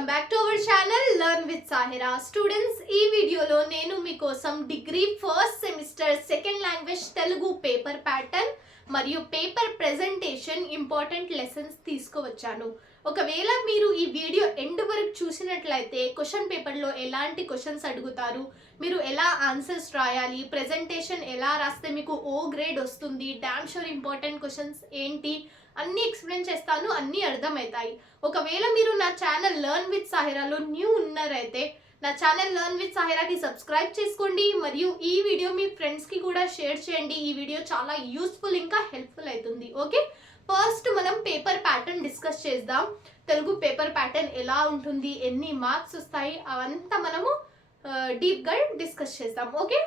Welcome back to our channel learn with Sahira. Students, ఈ వీడియోలో నేను మీకోసం degree first semester second language Telugu paper pattern మరియు పేపర్ ప్రెజెంటేషన్ ఇంపార్టెంట్ లెసన్స్ తీసుకువచ్చాను. ఒకవేళ మీరు ఈ వీడియో ఎండ్ వరకు చూసినట్లయితే క్వశ్చన్ పేపర్లో ఎలాంటి క్వశ్చన్స్ అడుగుతారు, మీరు ఎలా ఆన్సర్స్ రాయాలి, ప్రెజెంటేషన్ ఎలా రాస్తే మీకు ఓ గ్రేడ్ వస్తుంది, డామ్ షూర్ ఇంపార్టెంట్ క్వశ్చన్స్ ఏంటి అన్నీ ఎక్స్ప్లెయిన్ చేస్తాను, అన్నీ అర్థమవుతాయి. ఒకవేళ మీరు నా ఛానల్ లర్న్ విత్ సాహిరాలో న్యూ ఉన్నారైతే నా ఛానల్ లర్న్ విత్ సాహిరాకి సబ్స్క్రైబ్ చేసుకోండి మరియు ఈ వీడియో మీ ఫ్రెండ్స్కి కూడా షేర్ చేయండి. ఈ వీడియో చాలా యూస్ఫుల్ ఇంకా హెల్ప్ఫుల్ అవుతుంది. ఓకే, ఫస్ట్ మనం పేపర్ ప్యాటర్న్ డిస్కస్ చేద్దాం. తెలుగు పేపర్ ప్యాటర్న్ ఎలా ఉంటుంది, ఎన్ని మార్క్స్ వస్తాయి, అవంతా మనము డీప్గా డిస్కస్ చేద్దాం. Okay,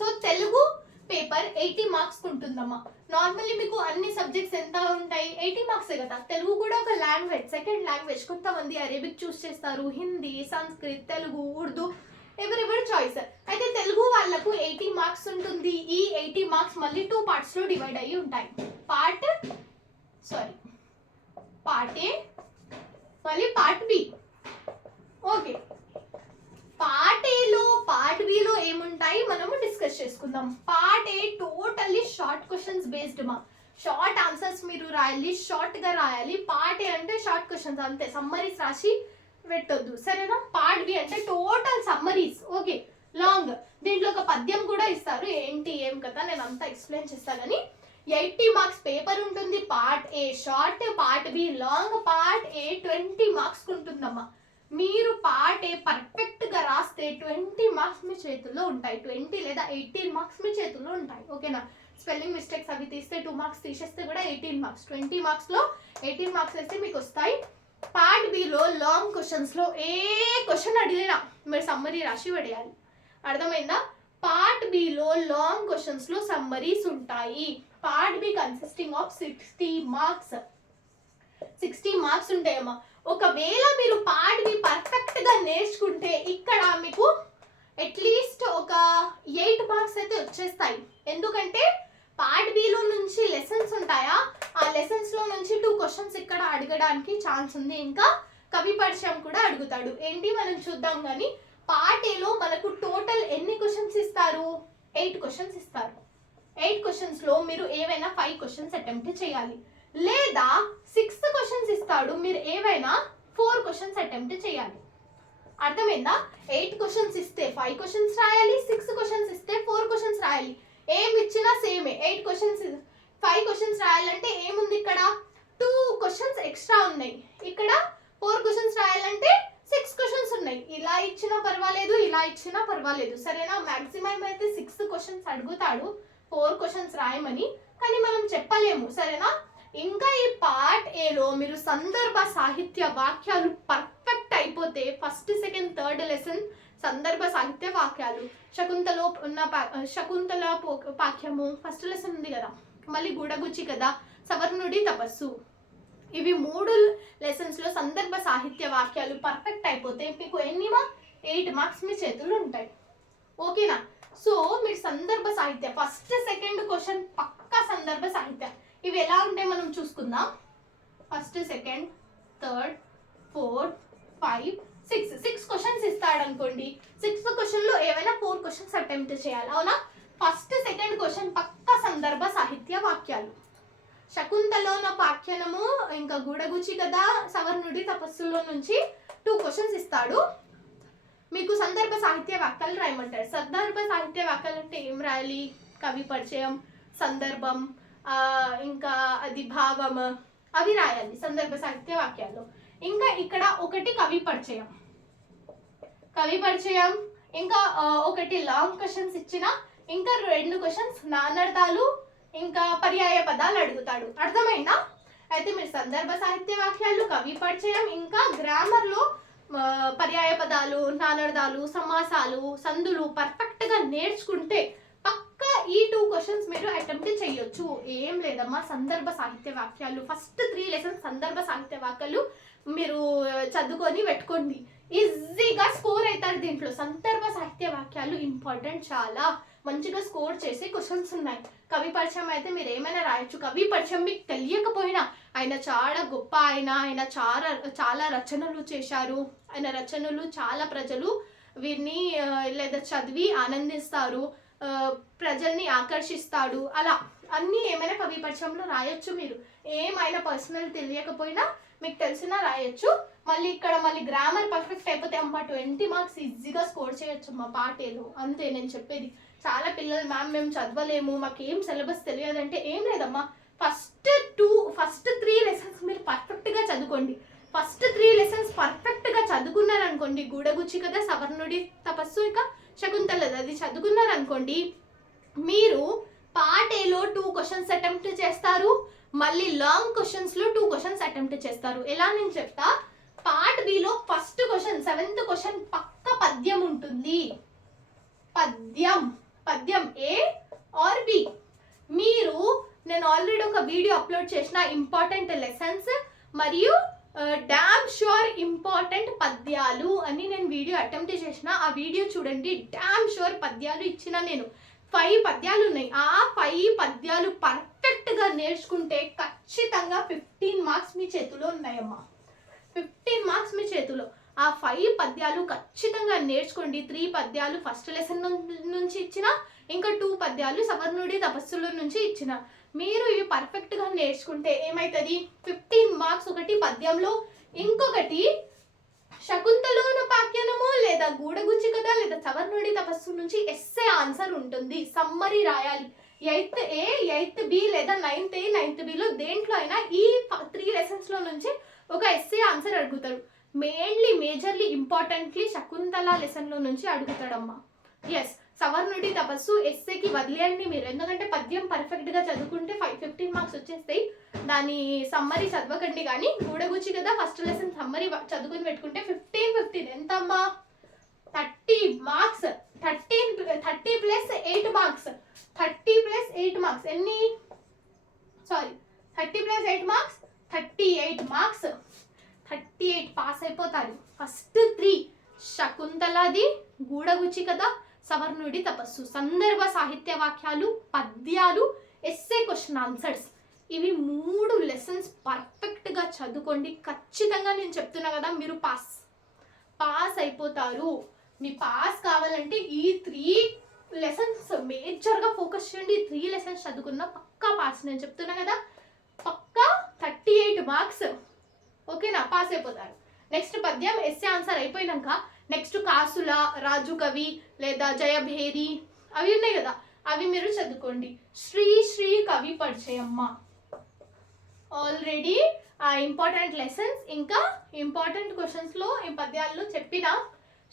so Telugu paper 80 marks ఉంటుందమ్మా. నార్మల్లీ మీకు అన్ని సబ్జెక్ట్స్ ఎంత ఉంటాయి, 80 మార్క్సే కదా. తెలుగు కూడా ఒక లాంగ్వేజ్, సెకండ్ లాంగ్వేజ్. కొంతమంది అరేబిక్ చూస్ చేస్తారు, హిందీ, సంస్కృత్, తెలుగు, ఉర్దూ, ఎవరెవరి చాయిస్. అయితే తెలుగు వాళ్ళకు 80 మార్క్స్ ఉంటుంది. ఈ 80 మార్క్స్ మళ్ళీ 2 పార్ట్స్లో డివైడ్ అయ్యి ఉంటాయి. పార్ట్ ఏ మళ్ళీ పార్ట్ బి. ఓకే, పార్ట్ ఏలో పార్ట్ బిలో ఏముంటాయి మనము డిస్కస్ చేసుకుందాం. Part A totally short questions based మా. షార్ట్ ఆన్సర్స్ మీరు రాయాలి, షార్ట్గా రాయాలి. పార్ట్ ఏ అంటే షార్ట్ క్వశ్చన్స్ అంతే, సమ్మరీస్ రాసి పెట్టొద్దు, సరేనా. పార్ట్ బి అంటే టోటల్ సమ్మరీస్. Okay, long. దీంట్లో ఒక పద్యం కూడా ఇస్తారు, ఏంటి ఏం కదా నేను అంతా ఎక్స్ప్లెయిన్ చేస్తాను. కానీ 80 మార్క్స్ పేపర్ ఉంటుంది. Part A short, part be long. Part A 20 marks ఉంటుందమ్మా. మీరు పార్ట్ ఏ పర్ఫెక్ట్గా రాస్తే 20 మార్క్స్ మీ చేతుల్లో ఉంటాయి. 20 లేదా 18 మార్క్స్ మీ చేతుల్లో ఉంటాయి. ఓకేనా. స్పెల్లింగ్ మిస్టేక్స్ అవి తీస్తే 2 మార్క్స్ తీసేస్తే కూడా 18 మార్క్స్. 20 మార్క్స్లో 18 మార్క్స్ వేస్తే మీకు వస్తాయి. పార్ట్ బిలో లాంగ్ క్వశ్చన్స్లో ఏ క్వశ్చన్ అడిగినా మీరు సమ్మరీ రాసి పడేయాలి. అర్థమైందా. పార్ట్ బిలో లాంగ్ క్వశ్చన్స్లో సమ్మరీస్ ఉంటాయి. Part B consisting of 60 marks. 60 marks ఉంటాయమ్మా. ఒకవేళ మీరు పార్ట్ బి పర్ఫెక్ట్గా నేర్చుకుంటే ఇక్కడ మీకు అట్లీస్ట్ ఒక 8 మార్క్స్ అయితే వచ్చేస్తాయి. ఎందుకంటే పార్ట్ బిలో నుంచి లెసన్స్ ఉంటాయా, ఆ లెసన్స్లో నుంచి 2 క్వశ్చన్స్ ఇక్కడ అడగడానికి ఛాన్స్ ఉంది. ఇంకా కవి పరిచయం కూడా అడుగుతాడు. ఏంటి మనం చూద్దాం. కానీ పార్ట్ ఏలో మనకు టోటల్ ఎన్ని క్వశ్చన్స్ ఇస్తారు, 8 క్వశ్చన్స్ ఇస్తారు. 8 క్వశ్చన్స్లో మీరు ఏవైనా 5 క్వశ్చన్స్ అటెంప్ట్ చేయాలి, లేదా 6 క్వశ్చన్స్ ఇస్తాడు, మీరు ఏవైనా 4 క్వశ్చన్స్ అటెంప్ట్ చేయాలి. అర్థమైందా. 8 క్వశ్చన్స్ ఇస్తే 5 క్వశ్చన్స్ రాయాలి, 6 క్వశ్చన్స్ ఇస్తే 4 క్వశ్చన్స్ రాయాలి. ఏం ఇచ్చినా సేమే. 8 క్వశ్చన్స్ 5 క్వశ్చన్స్ రాయాలంటే ఏముంది, ఇక్కడ 2 క్వశ్చన్స్ ఎక్స్ట్రా ఉన్నాయి. ఇక్కడ 4 క్వశ్చన్స్ రాయాలంటే 6 క్వశ్చన్స్ ఉన్నాయి. ఇలా ఇచ్చినా పర్వాలేదు, ఇలా ఇచ్చినా పర్వాలేదు, సరేనా. మాక్సిమం అయితే 6 క్వశ్చన్స్ అడుగుతాడు 4 క్వశ్చన్స్ రాయమని, కానీ మనం చెప్పలేము, సరేనా. ఇంకా ఈ పార్ట్ ఏలో మీరు సందర్భ సాహిత్య వాక్యాలు పర్ఫెక్ట్ అయిపోతే ఫస్ట్ సెకండ్ థర్డ్ లెసన్ సందర్భ సాహిత్య వాక్యాలు. శకుంతలో ఉన్న శకుంతల వాక్యము ఫస్ట్ లెసన్ ఉంది కదా, మళ్ళీ గూడగుచ్చి కదా, సవర్ణుడి తపస్సు, ఇవి 3 లెసన్స్లో సందర్భ సాహిత్య వాక్యాలు పర్ఫెక్ట్ అయిపోతే మీకు ఎన్ని 8 మార్క్స్ మీ చేతులు ఉంటాయి. ఓకేనా. సో మీరు సందర్భ సాహిత్య ఫస్ట్ సెకండ్ క్వశ్చన్ పక్కా సందర్భ సాహిత్య. ఇవి ఎలా ఉంటాయి మనం చూసుకుందాం. ఫస్ట్ సెకండ్ థర్డ్ 4 5 6 క్వశ్చన్స్ ఇస్తాడు అనుకోండి. 6th క్వశ్చన్లో ఏవైనా 4 క్వశ్చన్స్ అటెంప్ట్ చేయాలి, అవునా. ఫస్ట్ సెకండ్ క్వశ్చన్ పక్కా సందర్భ సాహిత్య వాక్యాలు. శకుంతలోన పాఖ్యానము, ఇంకా గూడగుచ్చి కదా, సవర్ణుడి తపస్సులో నుంచి 2 క్వశ్చన్స్ ఇస్తాడు. మీకు సందర్భ సాహిత్య వాక్యాలు రాయమంటారు. సందర్భ సాహిత్య వాక్యాలు అంటే ఏం రాయాలి, కవి పరిచయం, సందర్భం, ఇంకా అది భావం, అవి రాయాలి సందర్భ సాహిత్య వాక్యాల్లో. ఇంకా ఇక్కడ ఒకటి కవి పరిచయం, ఇంకా ఒకటి లాంగ్ క్వశ్చన్స్ ఇచ్చిన, ఇంకా 2 క్వశ్చన్స్ నానార్థాలు ఇంకా పర్యాయ పదాలు అడుగుతాడు. అర్థమైందా. అయితే మీరు సందర్భ సాహిత్య వాక్యాలు, కవి పరిచయం, ఇంకా గ్రామర్లో పర్యాయ పదాలు, నానార్థాలు, సమాసాలు, సందులు పర్ఫెక్ట్గా నేర్చుకుంటే పక్కా ఈ 2 క్వశ్చన్స్ మీరు అటెంప్ట్ చేయొచ్చు. ఏం లేదమ్మా, సందర్భ సాహిత్య వాక్యాలు ఫస్ట్ 3 లెసన్స్ సందర్భ సాహిత్య వాక్యాలు మీరు చదువుకొని పెట్టుకోండి, ఈజీగా స్కోర్ అవుతారు. దీంట్లో సందర్భ సాహిత్య వాక్యాలు ఇంపార్టెంట్, చాలా మంచిగా స్కోర్ చేసే క్వశ్చన్స్ ఉన్నాయి. కవి పరిచయం అయితే మీరు ఏమైనా రాయొచ్చు. కవి పరిచయం మీకు తెలియకపోయినా ఆయన చాలా గొప్ప ఆయన చాలా చాలా రచనలు చేశారు. ఆయన రచనలు చాలా ప్రజలు వీరిని లేదా చదివి ఆనందిస్తారు, ప్రజల్ని ఆకర్షిస్తాడు. అలా అన్నీ ఏమైనా కవి పరిచయంలో రాయొచ్చు. మీరు ఏమైనా పర్సనల్ తెలియకపోయినా మీకు తెలిసినా రాయొచ్చు. మళ్ళీ ఇక్కడ మళ్ళీ గ్రామర్ పర్ఫెక్ట్ అయిపోతే అమ్మ 20 మార్క్స్ ఈజీగా స్కోర్ చేయొచ్చు అమ్మ పాటేలో. అంతే నేను చెప్పేది. చాలా పిల్లలు మ్యామ్ మేము చదవలేము, మాకేం సిలబస్ తెలియదంటే ఏం లేదమ్మా. ఫస్ట్ 3 లెసన్స్ మీరు పర్ఫెక్ట్గా చదువుకోండి. ఫస్ట్ 3 లెసన్స్ పర్ఫెక్ట్గా చదువుకున్నారనుకోండి, గూడగుచ్చి కదా, సవర్ణుడి తపస్సు, ఇక శకుంతలది అది చదువుకున్నారనుకోండి, మీరు పార్ట్ ఏలో 2 క్వశ్చన్స్ అటెంప్ట్ చేస్తారు, మళ్ళీ లాంగ్ క్వశ్చన్స్లో 2 క్వశ్చన్స్ అటెంప్ట్ చేస్తారు. ఎలా నేను చెప్తా, part below first question 7th question పక్క పద్యం ఉంటుంది. పద్యం ఏ ఆర్ బి. మీరు నేను ఆల్రెడీ ఒక వీడియో అప్లోడ్ చేసిన ఇంపార్టెంట్ లెసన్స్ మరియు డామ్ షూర్ ఇంపార్టెంట్ పద్యాలు అని నేను వీడియో అటెంప్ట్ చేసిన. ఆ వీడియో చూడండి. డామ్ షూర్ పద్యాలు ఇచ్చిన నేను 5 పద్యాలు ఉన్నాయి. ఆ 5 పద్యాలు పర్ఫెక్ట్గా నేర్చుకుంటే ఖచ్చితంగా 15 మార్క్స్ మీ చేతిలో ఉన్నాయమ్మా. 15 మార్క్స్ మీ చేతిలో. ఆ 5 పద్యాలు ఖచ్చితంగా నేర్చుకోండి. 3 పద్యాలు ఫస్ట్ లెసన్ నుంచి ఇచ్చిన, ఇంకా 2 పద్యాలు సవర్ణుడి తపస్సుల నుంచి ఇచ్చిన. మీరు ఇవి పర్ఫెక్ట్గా నేర్చుకుంటే ఏమవుతుంది, 15 మార్క్స్ ఒకటి పద్యంలో, ఇంకొకటి శకుంతలోపాఖ్యానము లేదా గూడగుచ్చి కథ లేదా సవర్ణుడి తపస్సు నుంచి ఎస్సే ఆన్సర్ ఉంటుంది. సమ్మరీ రాయాలి. 8th ఏ, 8th బి లేదా 9th ఏ, 9th బిలో దేంట్లో అయినా ఈ 3 లెసన్స్లో నుంచి ఒక ఎస్సే ఆన్సర్ అడుగుతారు. మేజర్లీ ఇంపార్టెంట్లీ శకుంతల లెసన్లో నుంచి అడుగుతాడమ్మా. ఎస్, సవర్ణుడి తపస్సు ఎస్సేకి వదిలేయండి మీరు, ఎందుకంటే పద్యం పర్ఫెక్ట్గా చదువుకుంటే 15 మార్క్స్ వచ్చేస్తాయి. దాని సమ్మరీ చదవకండి. కానీ గూడగుచ్చి కదా ఫస్ట్ లెసన్ సమ్మరీ చదువుకుని పెట్టుకుంటే 15 ఎంత అమ్మా, 30 marks. 30 plus 8 marks. 30 plus 8 marks ఎన్ని, sorry 30 plus 8 marks 38 marks. 38 pass అయిపోతారు. ఫస్ట్ 3 శకుంతలది, గూడగుచ్చి కదా, సవర్ణుడి తపస్సు, సందర్భ సాహిత్య వాక్యాలు, పద్యాలు, ఎస్సే క్వశ్చన్ ఆన్సర్స్. ఇవి 3 లెసన్స్ పర్ఫెక్ట్గా చదువుకోండి. ఖచ్చితంగా నేను చెప్తున్నా కదా, మీరు పాస్ అయిపోతారు. మీ పాస్ కావాలంటే ఈ 3 లెసన్స్ మేజర్గా ఫోకస్ చేయండి. 3 లెసన్స్ చదువుకున్న పక్కా పాస్. నేను చెప్తున్నా కదా, పక్కా 38 మార్క్స్. ఓకేనా, పాస్ అయిపోతారు. నెక్స్ట్ పద్యం ఎస్సే ఆన్సర్ అయిపోయినాక నెక్స్ట్ కాసుల, రాజు కవి లేదా జయభేరి అవి ఉన్నాయి కదా, అవి మీరు చదువుకోండి. శ్రీ కవి పరిచయమ్మ. ఆల్రెడీ ఆ ఇంపార్టెంట్ లెసన్స్ ఇంకా ఇంపార్టెంట్ క్వశ్చన్స్లో ఈ పద్యాల్లో చెప్పిన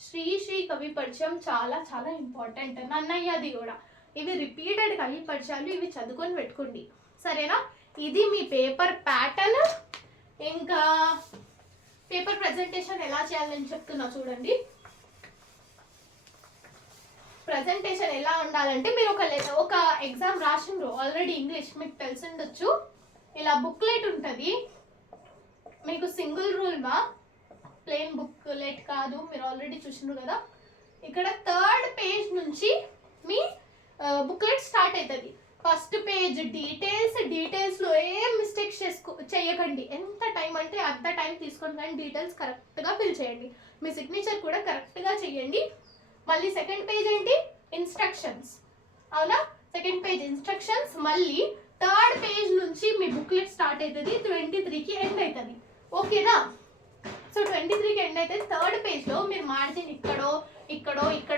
శ్రీ కవి పరిచయం చాలా చాలా ఇంపార్టెంట్. నన్నయ్యది కూడా. ఇవి రిపీటెడ్ కవి పరిచయాలు, ఇవి చదువుకొని పెట్టుకోండి. సరేనా, ఇది మీ పేపర్ ప్యాటర్న్. ఇంకా పేపర్ ప్రజెంటేషన్ ఎలా చేయాలని చెప్తున్నా చూడండి. ప్రజెంటేషన్ ఎలా ఉండాలంటే, మీరు ఒక ఎగ్జామ్ రాసిండ్రు ఆల్రెడీ, ఇంగ్లీష్ మీకు తెలిసి ఉండొచ్చు. ఇలా బుక్లెట్ ఉంటుంది మీకు. సింగిల్ రూల్ మా, ప్లెయిన్ బుక్లెట్ కాదు, మీరు ఆల్రెడీ చూసిండ్రు కదా. ఇక్కడ 3rd పేజ్ నుంచి మీ బుక్లెట్ స్టార్ట్ అవుతుంది. ఫస్ట్ పేజ్ డీటెయిల్స్లో ఏం మిస్టేక్స్ చేయకండి. ఎంత టైం అంటే అంత టైం తీసుకొని కానీ డీటెయిల్స్ కరెక్ట్గా ఫిల్ చేయండి. మీ సిగ్నేచర్ కూడా కరెక్ట్గా చేయండి. మళ్ళీ సెకండ్ పేజ్ ఏంటి, ఇన్స్ట్రక్షన్స్. అవునా, సెకండ్ పేజ్ ఇన్స్ట్రక్షన్స్. మళ్ళీ 3rd పేజ్ నుంచి మీ బుక్లెట్ స్టార్ట్ అవుతుంది, 23కి ఎండ్ అవుతుంది. ఓకేనా, సో 23కి ఎండ్ అయితే 3rd పేజ్లో మీరు మార్జిన్ ఇక్కడో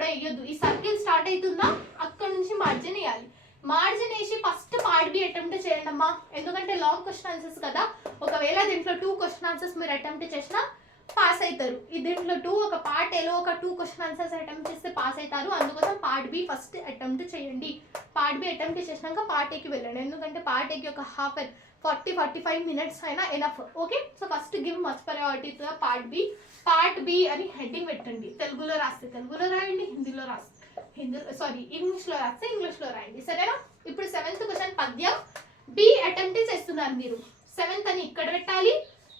వేయొద్దు. ఈ సర్కిల్ స్టార్ట్ అవుతుందా, అక్కడ నుంచి మార్జిన్ వేయాలి. మార్జిన్ వేసి ఫస్ట్ పార్ట్ బి అటెంప్ట్ చేయండి అమ్మా, ఎందుకంటే లాంగ్ క్వశ్చన్ ఆన్సర్స్ కదా. ఒకవేళ దీంట్లో 2 క్వశ్చన్ ఆన్సర్స్ మీరు అటెంప్ట్ చేసినా పాస్ అవుతారు. దీంట్లో 2 ఒక పార్ట్ ఏలో ఒక 2 క్వశ్చన్ ఆన్సర్స్ అటెంప్ట్ చేస్తే పాస్ అవుతారు. అందుకోసం పార్ట్ బి ఫస్ట్ అటెంప్ట్ చేయండి. పార్ట్ బి అటెంప్ట్ చేసినాక పార్ట్ ఏకి వెళ్ళండి, ఎందుకంటే పార్ట్ ఏకి ఒక 40-45 మినిట్స్ అయినా enough. Okay, so first give much priority to part B. Part B అని హెడ్డింగ్ పెట్టండి. తెలుగులో రాస్తే తెలుగులో రాయండి, హిందీలో రాస్తే ఇంగ్లీష్లో రాస్తే ఇంగ్లీష్లో రాయండి. సరేనా, ఇప్పుడు 7th క్వశ్చన్ పద్యం బి అటెంప్ట్ చేస్తున్నారు మీరు. 7th అని ఇక్కడ పెట్టాలి,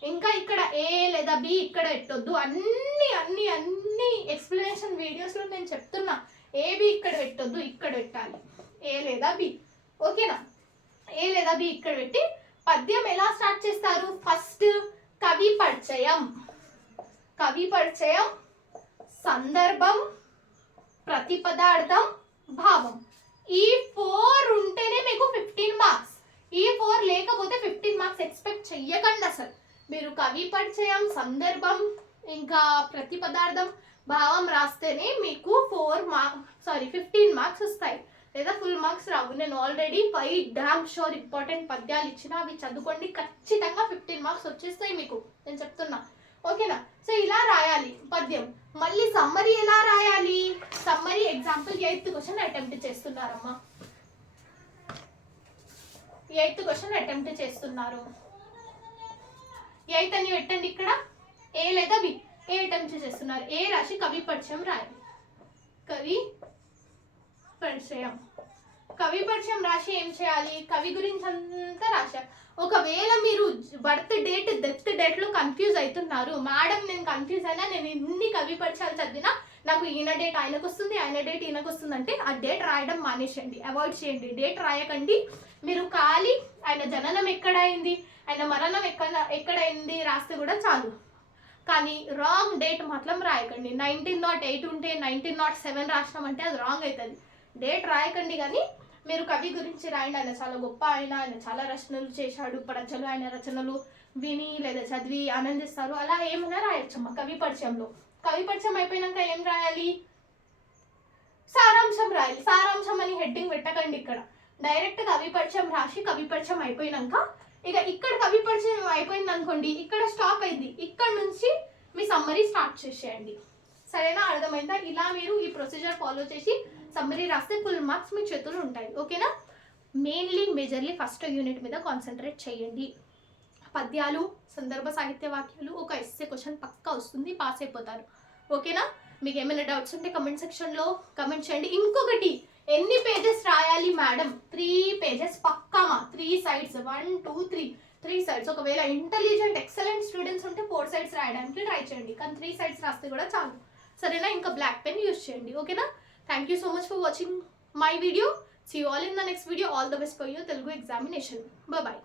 ఇంకా ఇక్కడ ఏ లేదా బి ఇక్కడ పెట్టొద్దు. అన్ని ఎక్స్ప్లెనేషన్ వీడియోస్లో నేను చెప్తున్నా, ఏ బి ఇక్కడ పెట్టొద్దు, ఇక్కడ పెట్టాలి, ఏ లేదా బి. ఓకేనా, ఏ లేదా బి ఇక్కడ పెట్టి పద్యం ఎలా స్టార్ట్ చేస్తారు? ఫస్ట్ కవి పరిచయం, సందర్భం, ప్రతిపదార్థం, భావం. ఈ 4 ఉంటేనే మీకు 15 మార్క్స్. ఈ 4 లేకపోతే 15 మార్క్స్ ఎక్స్పెక్ట్ చెయ్యకండి అసలు. మీరు కవి పరిచయం, సందర్భం, ఇంకా ప్రతిపదార్థం, భావం రాస్తేనే మీకు 15 మార్క్స్ వస్తాయి, లేదా ఫుల్ మార్క్స్ రావు. నేను ఆల్రెడీ 5 డామ్ షోర్ ఇంపార్టెంట్ పద్యాలు ఇచ్చిన, అవి చదువుకోండి, ఖచ్చితంగా 15 మార్క్స్ వచ్చేస్తాయి మీకు, నేను చెప్తున్నా. ఓకేనా? సో ఇలా రాయాలి పద్యం. మళ్ళీ సమ్మరీ ఎలా రాయాలి? Summary example 8th question attempt చేస్తున్నారమ్మా. 8th క్వశ్చన్ అటెంప్ట్ చేస్తున్నారు. 8 అని పెట్టండి ఇక్కడ, ఏ లేదా బి. ఏ అటెంప్ట్ చేస్తున్నారు. ఏ రాసి కవి పరిచయం రాయాలి. కవి పరిచయం రాసి ఏం చేయాలి? కవి గురించి అంతా రాశారు. ఒకవేళ మీరు బర్త్ డేట్, డెత్ డేట్ లో కన్ఫ్యూజ్ అవుతున్నారు, మేడం నేను కన్ఫ్యూజ్ అయినా, నేను ఇన్ని కవి పరిచయాలు చదివినా నాకు ఈయన డేట్ ఆయనకు వస్తుంది, ఆయన డేట్ ఈయనకు వస్తుంది అంటే ఆ డేట్ రాయడం మానేసేయండి, అవాయిడ్ చేయండి. డేట్ రాయకండి. మీరు ఖాళీ ఆయన జననం ఎక్కడైంది, ఆయన మరణం ఎక్కడైంది రాస్తే కూడా చాలు. కానీ రాంగ్ డేట్ మాత్రం రాయకండి. 1908 ఉంటే 1907 రాసినామంటే అది రాంగ్ అవుతుంది. డేట్ రాయకండి, కానీ మీరు కవి గురించి రాయండి. ఆయన చాలా గొప్ప, ఆయన చాలా రచనలు చేశాడు, ప్రజలు ఆయన రచనలు విని లేదా చదివి ఆనందిస్తారు, అలా ఏమైనా రాయొచ్చమ్మా కవి పరిచయంలో. కవి పరిచయం అయిపోయినాక ఏం రాయాలి? సారాంశం రాయాలి. సారాంశం అని హెడ్డింగ్ పెట్టకండి ఇక్కడ, డైరెక్ట్ కవి పరిచయం రాసి కవి పరిచయం అయిపోయినాక ఇక ఇక్కడ కవి పరిచయం అయిపోయింది అనుకోండి, ఇక్కడ స్టాప్ అయింది, ఇక్కడ నుంచి మీ సమ్మరీ స్టార్ట్ చేసేయండి. సరేనా? అర్థమైందా? ఇలా మీరు ఈ ప్రొసీజర్ ఫాలో చేసి సమ్మరీ రాస్తే ఫుల్ మార్క్స్ మీ చేతులు ఉంటాయి. ఓకేనా? మేజర్లీ ఫస్ట్ యూనిట్ మీద కాన్సన్ట్రేట్ చేయండి. పద్యాలు, సందర్భ సాహిత్య వాక్యాలు, ఒక ఎస్సే క్వశ్చన్ పక్కా వస్తుంది, పాస్ అయిపోతారు. ఓకేనా? మీకు ఏమైనా డౌట్స్ ఉంటే కమెంట్ సెక్షన్లో కమెంట్ చేయండి. ఇంకొకటి, ఎన్ని పేజెస్ రాయాలి మేడం? 3 పేజెస్ పక్కామా. 3 sides, 1 2 3 sides. ఒకవేళ ఇంటెలిజెంట్ ఎక్సలెంట్ స్టూడెంట్స్ ఉంటే 4 sides రాయడానికి ట్రై చేయండి, కానీ 3 sides రాస్తే కూడా చాలు. సరేనా? ఇంకా బ్లాక్ పెన్ యూజ్ చేయండి. ఓకేనా? Thank you so much for watching my video. See you all in the next video. All the best for your Telugu examination. Bye bye.